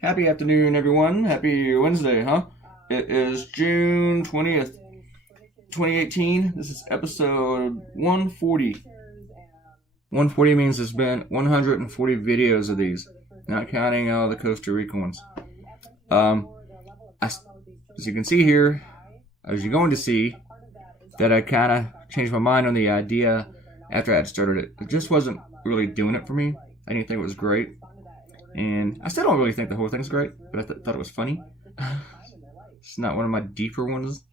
Happy afternoon, everyone. Happy Wednesday, huh? It is June 20th, 2018. This is episode 140. 140 means there's been 140 videos of these, not counting the Costa Rica ones. As you can see here, as you're going to see, that I kind of changed my mind on the idea after I had started it. It just wasn't really doing it for me. I didn't think it was great. And I still don't really think the whole thing's great, but I thought it was funny. It's not one of my deeper ones,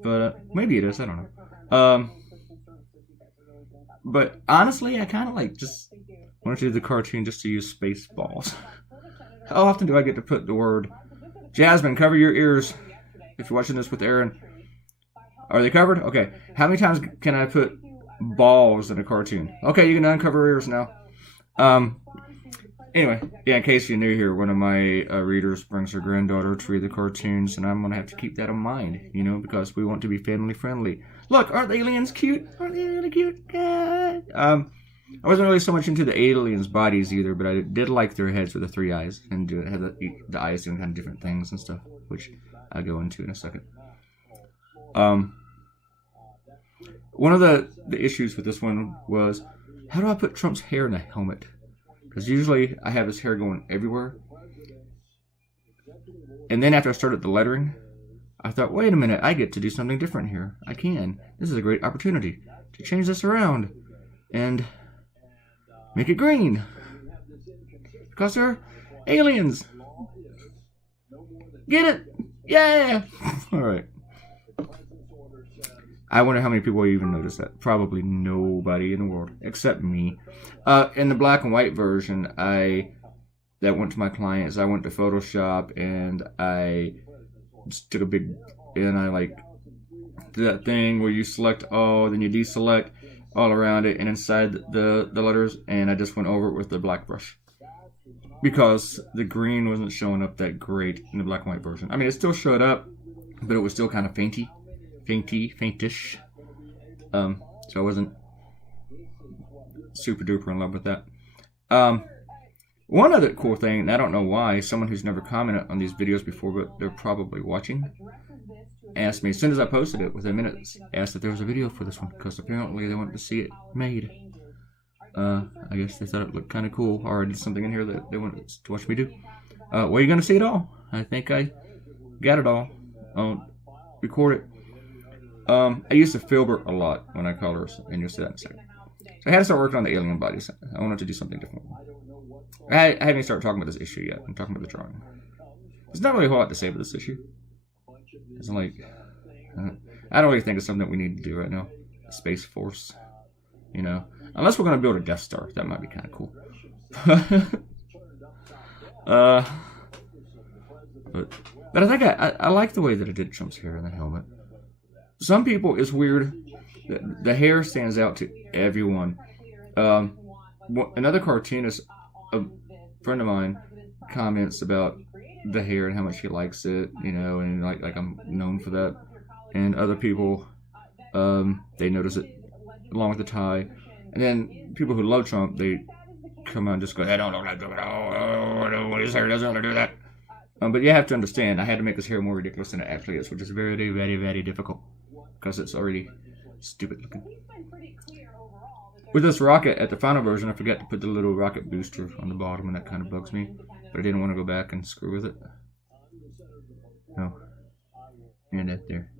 but maybe it is. I don't know. But honestly, I kind of just wanted to do the cartoon just to use space balls. How often do I get to put the word, Jasmine, cover your ears if you're watching this with Aaron? Are they covered? Okay. How many times can I put balls in a cartoon? Okay, you can uncover your ears now. Anyway, yeah, in case you're new here, one of my readers brings her granddaughter to read the cartoons, and I'm going to have to keep that in mind, because we want to be family friendly. Look, aren't the aliens cute? Aren't they really cute? I wasn't really so much into the aliens' bodies either, but I did like their heads with the three eyes, and have the eyes doing kind of different things and stuff, which I'll go into in a second. One of the issues with this one was, how do I put Trump's hair in a helmet? Because usually I have his hair going everywhere. And then after I started the lettering, I thought, wait a minute, I get to do something different here. I can. This is a great opportunity to change this around and make it green. Because they're aliens. Get it? Yeah! Alright. I wonder how many people even notice that. Probably nobody in the world, except me. In the black and white version, that went to my clients. I went to Photoshop and I just took and I did that thing where you select all, then you deselect all around it and inside the letters, and I just went over it with the black brush. Because the green wasn't showing up that great in the black and white version. I mean, it still showed up, but it was still kind of faintish. So I wasn't super duper in love with that. One other cool thing, and I don't know why, someone who's never commented on these videos before, but they're probably watching, asked me, as soon as I posted it, within minutes, asked if there was a video for this one, because apparently they wanted to see it made. I guess they thought it looked kind of cool, or I did something in here that they wanted to watch me do. Well, you're going to see it all. I think I got it all. I'll record it. I used to filbert a lot when I colors, and you'll see that in a second. So I had to start working on the alien bodies. I wanted to do something different. I haven't even started talking about this issue yet. I'm talking about the drawing. There's not really a whole lot to say about this issue. It's I don't really think it's something that we need to do right now. A Space Force. Unless we're going to build a Death Star. That might be kind of cool. But I think I like the way that it did Trump's hair in the helmet. Some people, it's weird. The hair stands out to everyone. Another cartoonist, a friend of mine, comments about the hair and how much he likes it, and like I'm known for that. And other people, they notice it along with the tie. And then people who love Trump, they come on and just go, I don't like Trump at all. His hair doesn't want to do that. But you have to understand, I had to make his hair more ridiculous than it actually is, which is very, very, very difficult. Because it's already stupid looking. With this rocket, at the final version, I forgot to put the little rocket booster on the bottom, and that kind of bugs me. But I didn't want to go back and screw with it. No. And that there.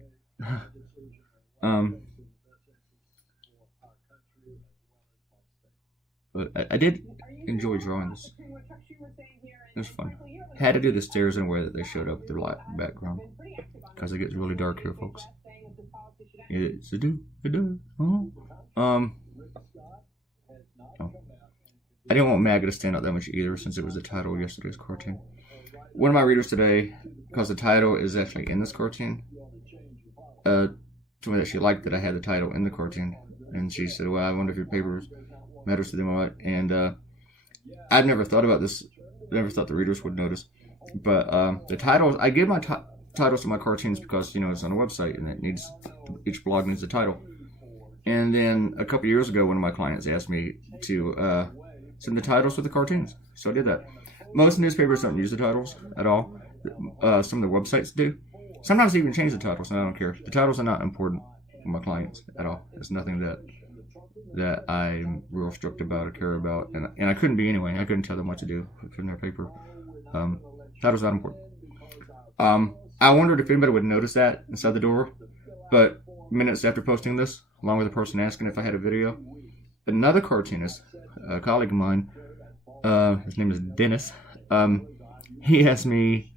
But I did enjoy drawing this. It was fun. Had to do the stairs in a way that they showed up the background. Because it gets really dark here, folks. It's a do. Oh. I didn't want MAGA to stand out that much either, since it was the title of yesterday's cartoon. One of my readers today, because the title is actually in this cartoon, told me that she liked that I had the title in the cartoon, and she said, well, I wonder if your paper matters to them or what. And I'd never thought about this, never thought the readers would notice, but the titles, I give my titles to my cartoons because, it's on a website, and each blog needs a title. And then a couple years ago, one of my clients asked me to send the titles with the cartoons. So I did that. Most newspapers don't use the titles at all. Some of the websites do. Sometimes they even change the titles, and I don't care. The titles are not important for my clients at all. It's nothing that I'm real strict about or care about, and I couldn't be anyway. I couldn't tell them what to do from their paper. Title's not important. I wondered if anybody would notice that inside the door, but minutes after posting this, along with a person asking if I had a video, another cartoonist, a colleague of mine, his name is Dennis, he asked me,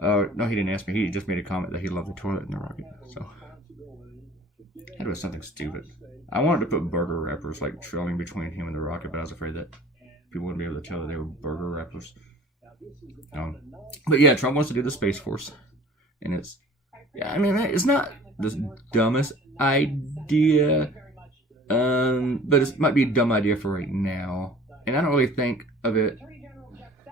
no, he didn't ask me, he just made a comment that he loved the toilet in the rocket, so, it was something stupid. I wanted to put burger wrappers, like, trailing between him and the rocket, but I was afraid that people wouldn't be able to tell that they were burger wrappers. But yeah, Trump wants to do the Space Force, and it's, yeah, I mean, it's not the dumbest idea, but it might be a dumb idea for right now, and I don't really think of it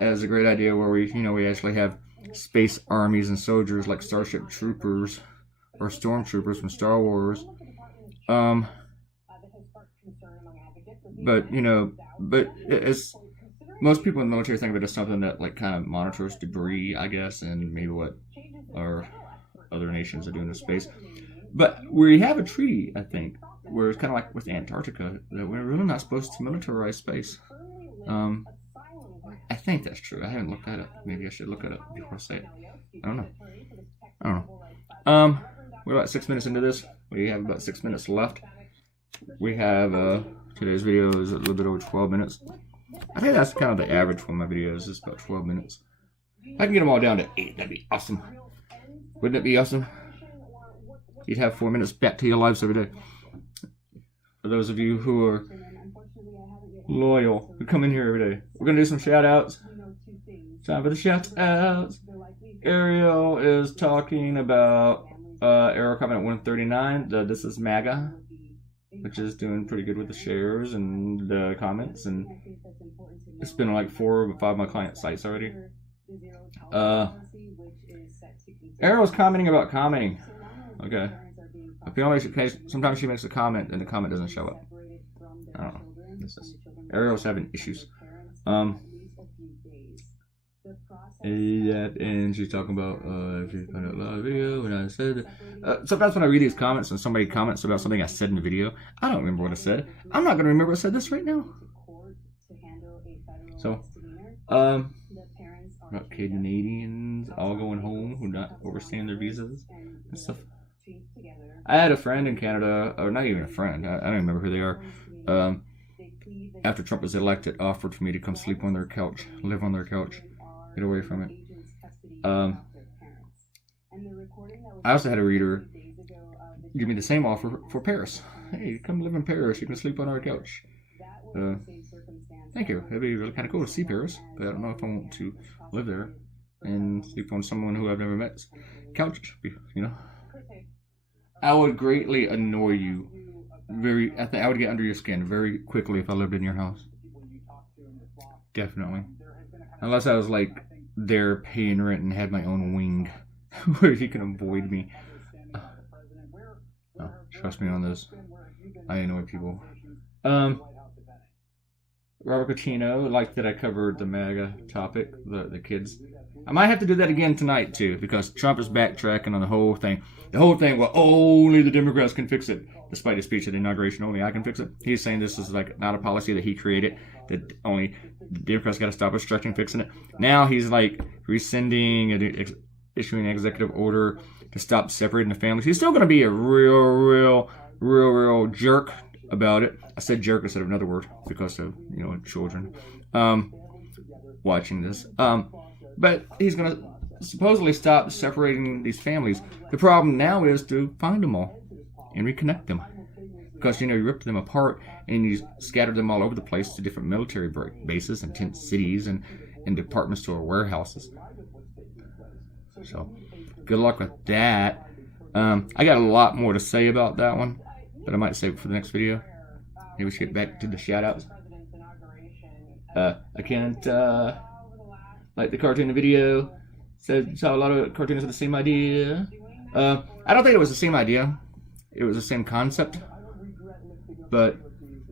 as a great idea where we actually have space armies and soldiers like Starship Troopers or Stormtroopers from Star Wars, but it's, most people in the military think of it as something that like kind of monitors debris, I guess, and maybe what our other nations are doing in space. But we have a treaty, I think, where it's kind of like with Antarctica, that we're really not supposed to militarize space. I think that's true. I haven't looked that up. Maybe I should look it up before I say it. I don't know. We're about 6 minutes into this. We have about 6 minutes left. We have, today's video is a little bit over 12 minutes. I think that's kind of the average for my videos, is about 12 minutes. If I can get them all down to 8, that'd be awesome. Wouldn't it be awesome? You'd have 4 minutes back to your lives every day. For those of you who are loyal, who come in here every day. We're going to do some shout-outs. Time for the shout-outs. Ariel is talking about Arrow comment 139, the This Is MAGA, which is doing pretty good with the shares and the comments, and it's been on like 4 or 5 of my client sites already. Arrow's commenting about commenting. Okay. Sometimes she makes a comment and the comment doesn't show up. I don't know. Ariel's having issues. And she's talking about if you found out live video, and I said sometimes when I read these comments and somebody comments about something I said in the video, I don't remember what I said. I'm not going to remember what I said this right now. So, about Canadians all going home who not overstaying their visas and stuff. I had a friend in Canada, or not even a friend, I don't remember who they are. After Trump was elected, offered for me to come sleep on their couch, live on their couch, get away from it. I also had a reader give me the same offer for Paris. Hey, come live in Paris, you can sleep on our couch. Thank you. It'd be really kind of cool to see Paris, but I don't know if I want to live there and sleep on someone who I've never met's couch, I would greatly annoy you. I think I would get under your skin very quickly if I lived in your house. Definitely. Unless I was like there paying rent and had my own wing where you can avoid me. Oh, trust me on this. I annoy people. Robert Coutinho liked that I covered the MAGA topic, the kids. I might have to do that again tonight too, because Trump is backtracking on the whole thing. The whole thing, well, only the Democrats can fix it. Despite his speech at the inauguration, only I can fix it. He's saying this is like not a policy that he created, that only the Democrats got to stop obstructing fixing it. Now he's like rescinding and issuing an executive order to stop separating the families. He's still going to be a real jerk about it. I said jerk instead of another word because of, children watching this. But he's going to supposedly stop separating these families. The problem now is to find them all and reconnect them. Because, you ripped them apart and you scattered them all over the place to different military bases and tent cities and department store warehouses. So, good luck with that. I got a lot more to say about that one, but I might save it for the next video. Maybe we should get back to the shout-outs. I can't, like the cartoon in the video, saw a lot of cartoons with the same idea. I don't think it was the same idea. It was the same concept, but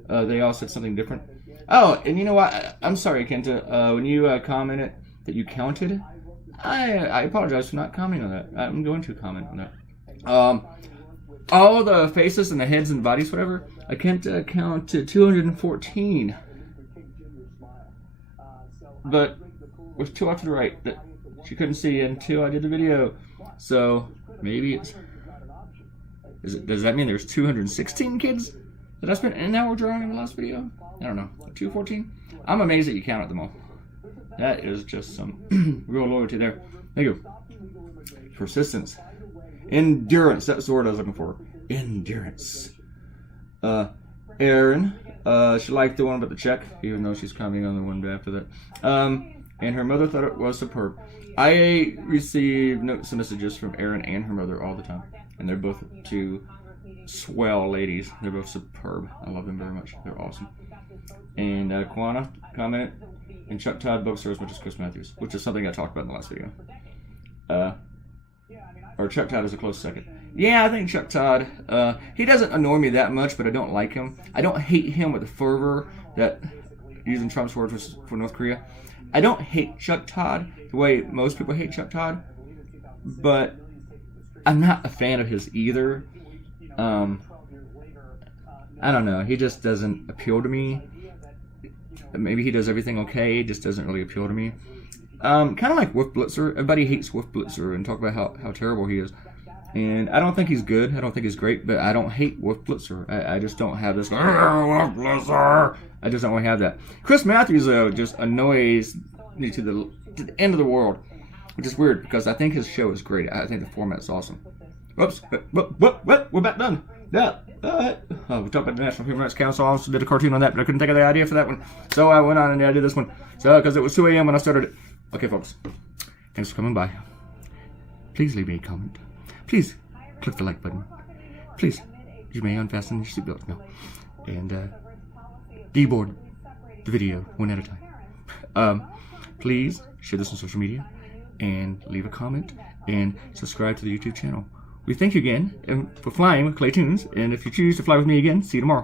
they all said something different. Oh, and you know what? I'm sorry, Kenta. When you commented that you counted, I apologize for not commenting on that. I'm going to comment on that. All the faces and the heads and bodies, whatever, I can't count to 214. But with 2 off to the right that she couldn't see until I did the video. So maybe it's... does that mean there's 216 kids that I spent an hour drawing in the last video? I don't know. 214? I'm amazed that you counted them all. That is just some real loyalty there. Thank you. Persistence. Endurance. That's the word I was looking for. Endurance. Erin. She liked the one about the check, even though she's commenting on the one after that. And her mother thought it was superb. I receive notes and messages from Erin and her mother all the time. And they're both two swell ladies. They're both superb. I love them very much. They're awesome. And Kwana commented, and Chuck Todd books her as much as Chris Matthews, which is something I talked about in the last video. Or Chuck Todd is a close second. Yeah, I think Chuck Todd, he doesn't annoy me that much, but I don't like him. I don't hate him with the fervor that, using Trump's words for North Korea, I don't hate Chuck Todd the way most people hate Chuck Todd, but I'm not a fan of his either. I don't know, he just doesn't appeal to me. Maybe he does everything okay, it just doesn't really appeal to me. Kind of like Wolf Blitzer. Everybody hates Wolf Blitzer and talk about how terrible he is. And I don't think he's good. I don't think he's great, but I don't hate Wolf Blitzer. I just don't have this, Wolf Blitzer. I just don't want to have that. Chris Matthews, though, just annoys me to the end of the world, which is weird because I think his show is great. I think the format's awesome. Whoops. What? We're about done. Yeah. We talked about the National Human Rights Council. I also did a cartoon on that, but I couldn't think of the idea for that one. So I went on and I did this one. So, because it was 2 a.m. when I started it. Okay, folks. Thanks for coming by. Please leave me a comment. Please click the like button. Please, you may unfasten your seatbelt now. And deboard the video one at a time. Please share this on social media and leave a comment and subscribe to the YouTube channel. We thank you again for flying with Claytoonz, and if you choose to fly with me again, see you tomorrow.